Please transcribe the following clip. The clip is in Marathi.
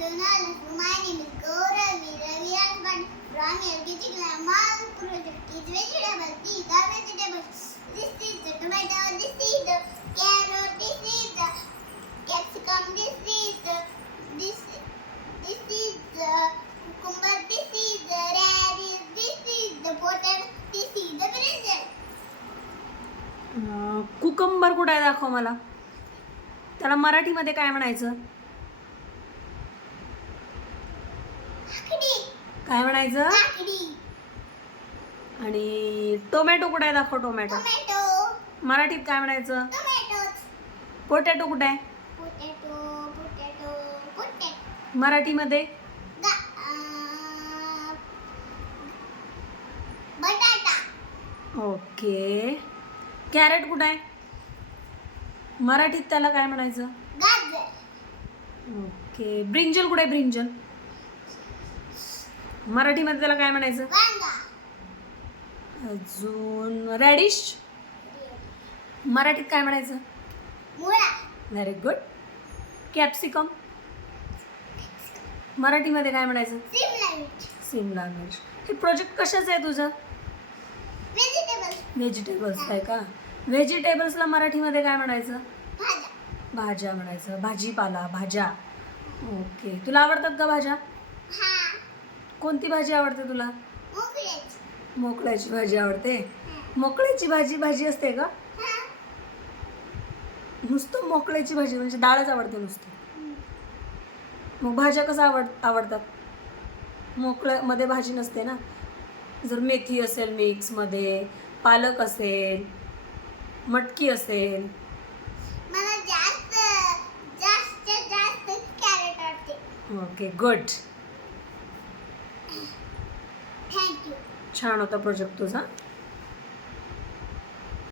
Hello, my name is Gauravi Raviraj from LKG class. My project is vegetable. These are vegetables. This is the tomato. This is the carrot. This is the capsicum. This is the cucumber. This is the radish. This is the potato. This is the brinjal. Cucumber कुठे आहे दाखव मला. त्याला मराठीमध्ये काय म्हणायचं? काय म्हणायचं? आणि टोमॅटो कुठे आहे दाखव. टोमॅटो मराठीत काय म्हणायचं? पोटॅटो कुठे आहे? मराठीमध्ये ओके. कॅरेट कुठे आहे? मराठीत त्याला काय म्हणायचं? ओके. ब्रिंजल कुठे आहे? ब्रिंजल मराठीमध्ये त्याला काय म्हणायचं? अजून रॅडिश मराठीत काय म्हणायचं? Very good. कॅप्सिकम मराठीमध्ये काय म्हणायचं? सिमला मिर्च. हे प्रोजेक्ट कशाचं आहे तुझं? व्हेजिटेबल्स आहे का? व्हेजिटेबल्सला मराठीमध्ये काय म्हणायचं? भाज्या म्हणायचं. भाजीपाला, भाज्या. ओके. तुला आवडतात का भाज्या? कोणती भाजी आवडते तुला? मोकळ्याची भाजी आवडते. मोकळ्याची भाजी असते का? नुसतं मोकळ्याची भाजी म्हणजे डाळच आवडते नुसतं. मग भाज्या कसा आवडतात? मोकळ्यामध्ये भाजी नसते ना. जर मेथी असेल मिक्समध्ये, पालक असेल, मटकी असेल. मला जास्त कॅरेट आवडते. Okay good. थँक्यू. छान होता प्रोजेक्ट तुझा.